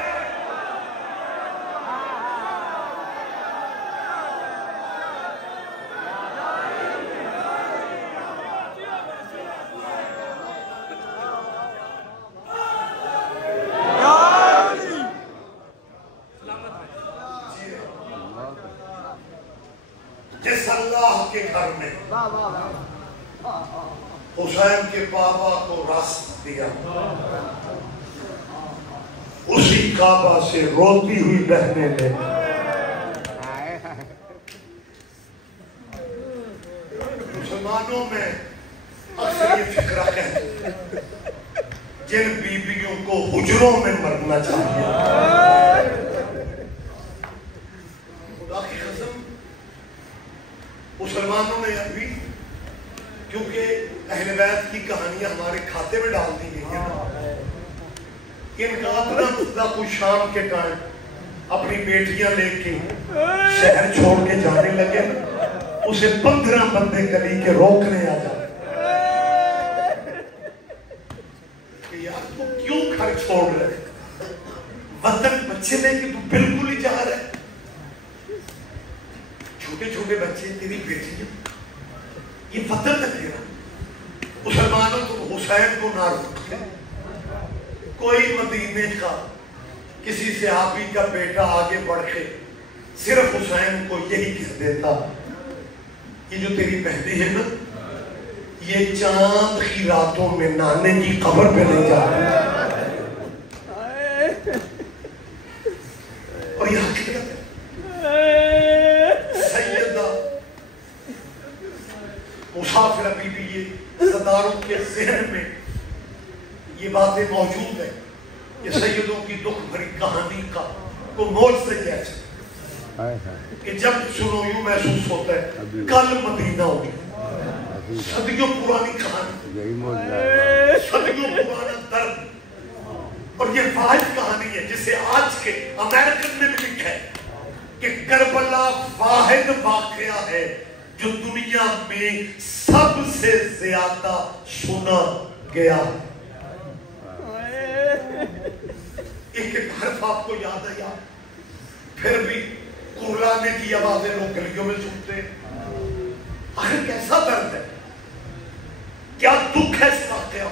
جس اللہ کے گھر میں حسین کے بابا کو راستہ دیا، اسی کعبہ سے روتی ہوئی بہنیں نے مسلمانوں میں اکثر یہ فکرہ کہتے ہیں جن بیویوں کو حجروں میں مرنا چاہیے، خدا کی قسم مسلمانوں نے ابھی کیونکہ اہل بیت کی کہانیاں ہمارے کھاتے میں ڈال دی گئی ہیں، ان کا اپنا کچھ شام کے ٹائم اپنی بیٹیاں لے کے شہر چھوڑ کے جانے لگے، اسے 15 بندے گلی کے روکنے آ جاتے کہ یار تو کیوں گھر چھوڑ رہے، وطن بچے لے کے تو بالکل ہی جا رہے، چھوٹے چھوٹے بچے تیری بیٹیاں، یہ وطن ہے تیرا، مسلمانوں تم حسین کو نہ روکتے۔ کوئی مدینے کا کسی صحابی کا بیٹا آگے بڑھ کے صرف حسین کو یہی کہہ دیتا، یہ جو تیری بہنیں ہیں نا، یہ چاند کی راتوں میں نانے کی قبر پہ نہیں جا رہے، اور یہ حقیقت ہے۔ سیدہ مسافرہ بی بی، یہ صداروں کے ذہن میں یہ باتیں موجود ہیں، یہ سیدوں کی دکھ بھری کہانی کا کو موج سے جیسے کہ جب سنو یوں محسوس ہوتا ہے کل مدینہ ہوگی، صدیوں پرانی کہانی، صدیوں پرانا درد، اور یہ واحد کہانی ہے جسے آج کے امریکن نے بھی لکھا ہے کہ کربلا واحد واقعہ ہے جو دنیا میں سب سے زیادہ سنا گیا ہے۔ ایک ایک حرف آپ کو یاد ہے یاد، پھر بھی قرآنے کی آوازیں لوگ گلیوں میں سنتے ہیں، آخر کیسا درد ہے، کیا دکھ ہے اس واقعہ۔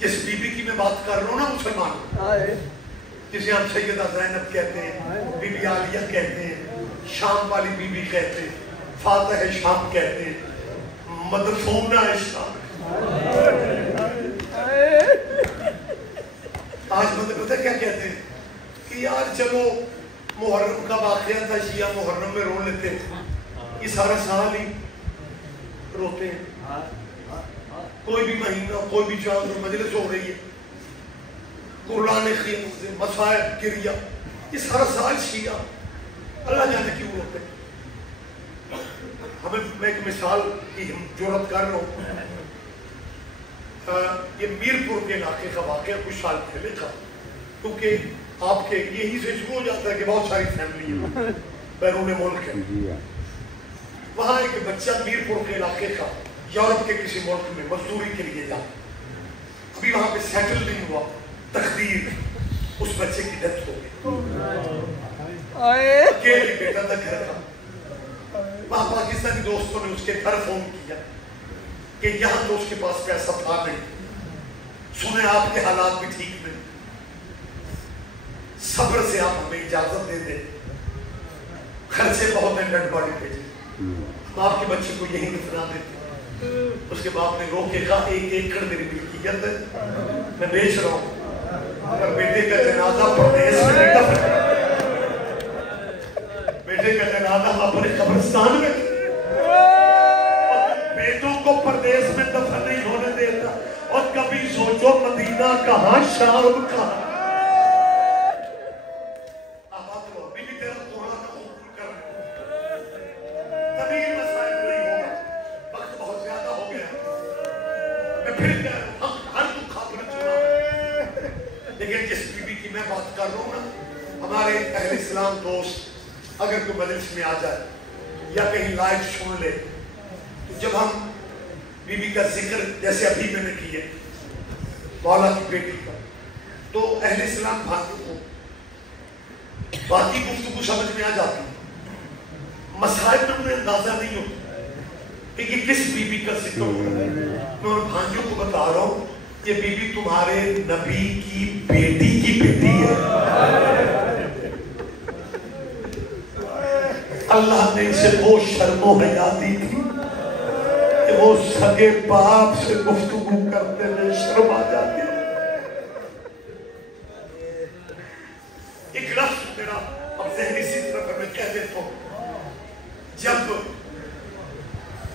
جس بی بی کی میں بات کر رہا ہوں نا مسلمان، جسے ہم سیدہ زینب کہتے ہیں، بی بی عالیہ کہتے ہیں، شام والی بی بی کہتے ہیں، فاتح شام کہتے ہیں، مدفونہ شام۔ آج مطلب پتہ کیا کہتے ہیں کہ یار چلو محرم کا واقعہ تھا، شیعہ محرم میں رو لیتے ہیں، یہ سارا سال ہی روتے ہیں، کوئی بھی مہینہ کوئی بھی چاند مجلس ہو رہی ہے، قرآن خیم سے مسائل گریہ، یہ سارا سال شیعہ، اللہ جانے کیوں روتے ہیں۔ ہمیں میں ایک مثال کی جرات کر رہا ہوں، یہ میرپور کے علاقے کا واقعہ کچھ سال پہلے تھا، کیونکہ آپ کے یہی سے شروع ہو جاتا ہے کہ بہت ساری فیملی ہیں بیرون ملک ہے، وہاں ایک بچہ میرپور کے علاقے کا یورپ کے کسی ملک میں مزدوری کے لیے جاتا، ابھی وہاں پہ سیٹل نہیں ہوا، تقدیر اس بچے کی ڈیتھ ہو گئی، اکیلے بیٹا تھا گھر کا، وہاں پاکستانی دوستوں نے اس کے گھر فون کیا کہ یہاں تو اس کے پاس پیسہ تھا نہیں، سنیں آپ کے حالات بھی ٹھیک نہیں، صبر سے آپ ہمیں اجازت دے دیں، خرچے بہت ہیں ڈیڈ باڈی پہ، ہم آپ کے بچے کو یہی دفنا دیتے۔ اس کے باپ نے رو کے کہا 1 ایکڑ میری ملکیت ہے، میں بیچ رہا ہوں، اگر بیٹے کا جنازہ پردیس میں نہیں دفن، بیٹے کا جنازہ اپنے قبرستان میں، بیٹوں کو پردیس میں دفن نہیں ہونے دیتا، اور کبھی سوچو مدینہ کہاں شام کہاں۔ لیکن جس بی بی کی میں بات کر رہا ہوں نا، ہمارے اہل اسلام دوست اگر کوئی مجلس میں آ جائے یا کہیں لائیو سن لے، تو جب ہم بی بی کا ذکر جیسے ابھی میں نے کیا مولا کی بیٹی کا، تو اہل اسلام بھائیوں کو باقی گفتگو سمجھ میں آ جاتی ہے، مسائل میں انہیں اندازہ نہیں ہوتا کہ یہ کس بی بی کا ذکر ہو رہا ہے۔ میں ان بھائیوں کو بتا رہا ہوں یہ بی بی تمہارے نبی کی بیٹی ہے، اللہ نے اسے وہ شرم و حیا دی تھی کہ وہ سگے باپ سے گفتگو کرتے ہوئے شرم آ جاتی ہے. ایک لفظ میرا اب ذہنی سی طرف میں کہہ دیتا ہوں. جب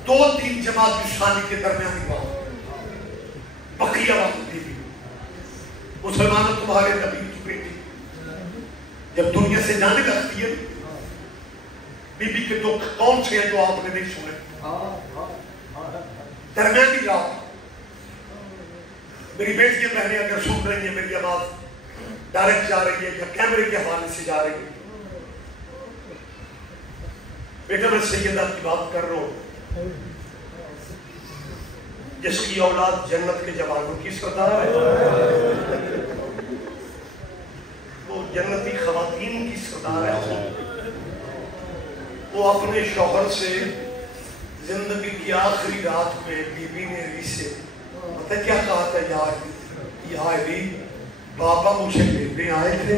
2-3 جماعت ثانی کے درمیانی بات بقیہ بات ہوتی تھی، مسلمانوں تمہارے نبی کی بیٹی جب دنیا سے جانے لگتی ہے، بی بی کے دکھ کون سے ہیں جو آپ نے نہیں سنے؟ درمیانی رات میری بیٹیاں بہنیں اگر سن رہی ہیں میری آواز ڈائریکٹ جا رہی ہے یا کیمرے کے حوالے سے جا رہی ہے، بیٹا میں سیدہ کی بات کر رہا ہوں جس کی اولاد جنت کے جوانوں کی سردار ہے، وہ جنتی خواتین کی سردار ہے. وہ اپنے شوہر سے زندگی کی آخری رات میں بی بی نے علی سے پتہ کیا کہا تھا؟ یا علی بابا مجھے لینے آئے تھے،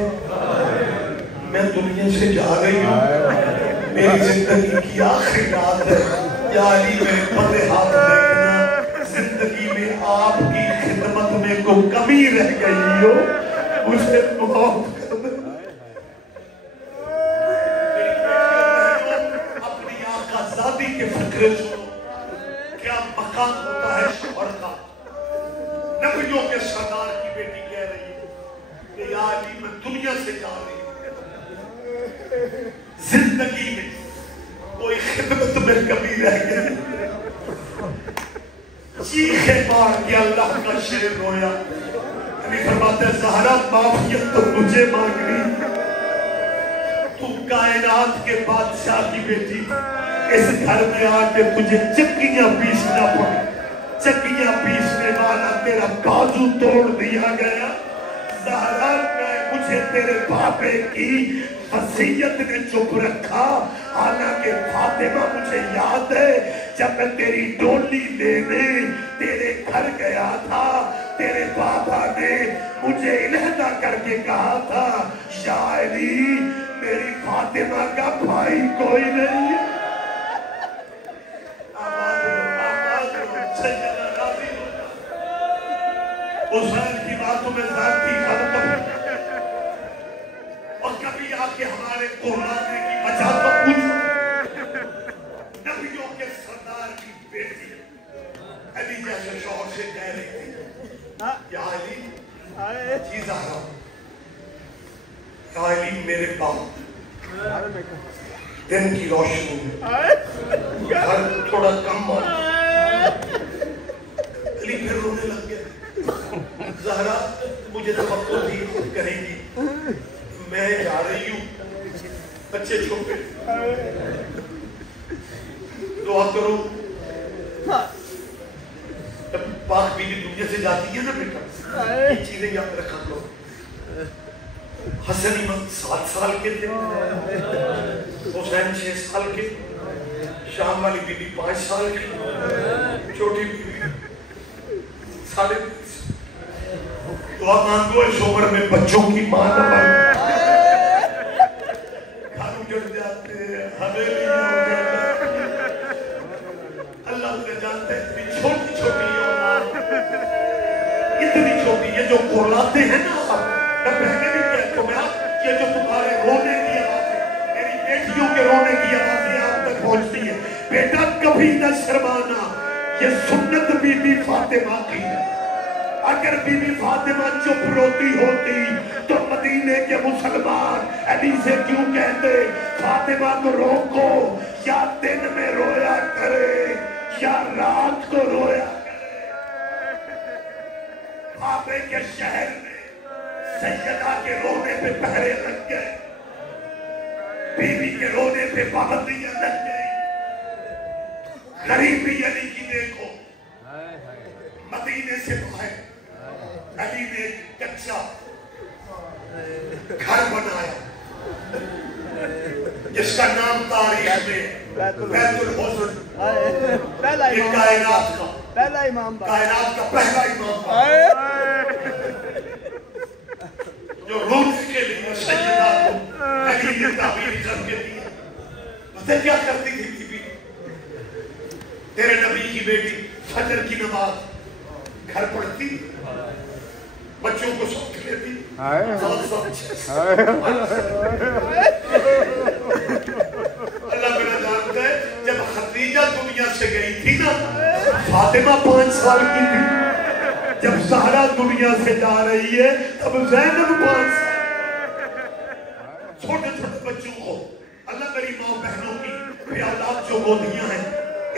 میں دنیا سے جا رہی ہوں، میری زندگی کی آخری رات ہے، یا علی میرے پتے ہاتھ دیکھنا، زندگی میں آپ کی خدمت میں کوئی کمی رہ گئی ہو مجھے معاف کر دے. اپنی آقا زادی کے فکرے سنو، کیا مقام ہوتا ہے شوہر کا. نبیوں کے سردار کی بیٹی کہہ رہی ہے کہ یا علی میں دنیا سے جا رہی ہوں، زندگی میں کوئی خدمت میں کمی رہ گئی. چیخے مار کے اللہ کا شیر رویا. علی فرماتے ہیں زہرا معافیت تو مجھے مانگنی، تو کائنات کے بادشاہ کی بیٹی اس گھر میں آ کے تجھے چکیاں پیسنا پڑی، چکیاں پیسنے والا تیرا بازو توڑ دیا گیا. زہرا مجھے تیرے بابے کی وصیت نے چپ رکھا، حالانکہ فاطمہ مجھے یاد ہے جب میں تیری ڈولی لینے تیرے گھر گیا تھا، تیرے بابا نے مجھے علیحدہ کر کے کہا تھا یا علی میری فاطمہ کا بھائی کوئی نہیں. حسین کی باتوں میں ذاتی خلق اور کبھی آ کے ہمارے قرآن کی وجہ تو پوچھو. نبیوں کے سردار کی بیٹی علی جیسے شوہر سے کہہ رہی تھی یا علی جی زہرا، یا علی میرے باپ دن کی روشنی میں گھر تھوڑا کم آ. علی پھر رونے لگ گیا. زہرا مجھے توقع تھی کرے گی، میں جا رہی ہوں، بچے چھوٹے، دعا کرو. جب پاک بیوی دنیا سے جاتی ہے نا بیٹا، یہ چیزیں یاد رکھا کرو. حسن امام 7 سال کے تھے، حسین 6 سال کے، شام والی بیوی 5 سال کی، چھوٹی بیوی 3.5. دعا مانگو اس عمر میں بچوں کی ماں نہ بن. گھر اجڑ جاتے ہیں، حویلی ہو جاتا ہے. اللہ سے جانتے ہیں اتنی چھوٹی چھوٹی اولاد، اتنی چھوٹی، یہ جو قرلاتے ہیں نا آپ، میں پہلے بھی کہتا ہوں یہ جو تمہارے رونے کی آوازیں، میری بیٹیوں کے رونے کی آوازیں آپ تک پہنچتی ہے. بیٹا کبھی نہ شرمانا، یہ سنت بی بی فاطمہ کی ہے. اگر بی بی فاطمہ چپ روتی ہوتی تو مدینے کے مسلمان علی سے کیوں کہتے فاطمہ کو روکو، یا دن میں رویا کرے یا رات کو رویا کرے. بابے کے شہر میں سیدہ کے رونے پہ پہرے لگ گئے، بیوی کے رونے پہ پابندیاں لگ گئی. غریبی علی کی دیکھو، مدینے سے باہر علی نے ایک کچا گھر بنایا جس کا نام تاریخ میں بیت الحسن، یہ کائنات کا پہلا امام جو رونے کے لیے سیدہ کو علی نے تعبیر کر کے دیا. پتہ کیا کرتی تھی بی بی؟ تیرے نبی کی بیٹی فجر کی نماز گھر پڑھتی، بچوں کو سوچ لیتی، اللہ میرا جانتا ہے جب خدیجہ دنیا سے گئی تھی نا، فاطمہ 5 سال کی تھی، جب زہرا دنیا سے جا رہی ہے تب زینب 5 سال، چھوٹے چھوٹے بچوں کو اللہ میری ماں بہنوں کی بھی اولاد جو گودیاں ہیں،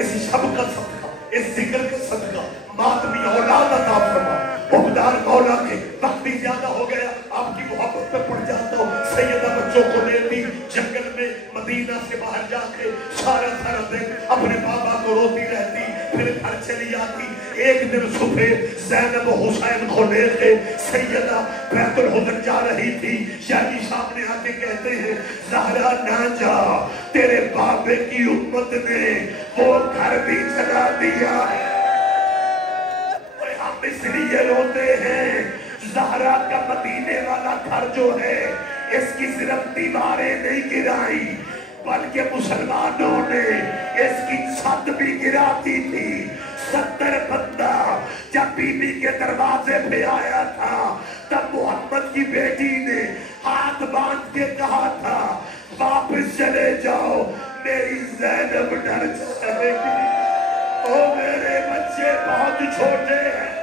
اس شب کا صدقہ، اس ذکر کا صدقہ ماتمی اولاد عطا فرما۔ عبدال مولا کے وقت بھی زیادہ ہو گیا، آپ کی محبت پہ پڑ جاتا ہوں، سیدہ بچوں کو لیتی جنگل میں مدینہ سے باہر جا کے سارا دن اپنے بابا کو روتی رہتی، پھر گھر چلی آتی۔ ایک دن صبح زینب حسین کو لے کے سیدہ بیت الحضر جا رہی تھی، یعنی سامنے آ کے کہتے ہیں زہرا نہ جا، تیرے بابے کی امت نے وہ گھر بھی جلا دیا ہے۔ ہم اس لیے روتے ہیں، زہرا کا مدینے والا گھر جو ہے اس کی صرف دیواریں نہیں گرائی بلکہ مسلمانوں نے اس کی چھت بھی گراتی تھی۔ 70 بندہ جب بی بی کے دروازے پہ آیا تھا تب محمد کی بیٹی نے ہاتھ باندھ کے کہا تھا واپس چلے جاؤ، میری زینب ڈر جائے گی، او میرے بچے بہت چھوٹے ہیں۔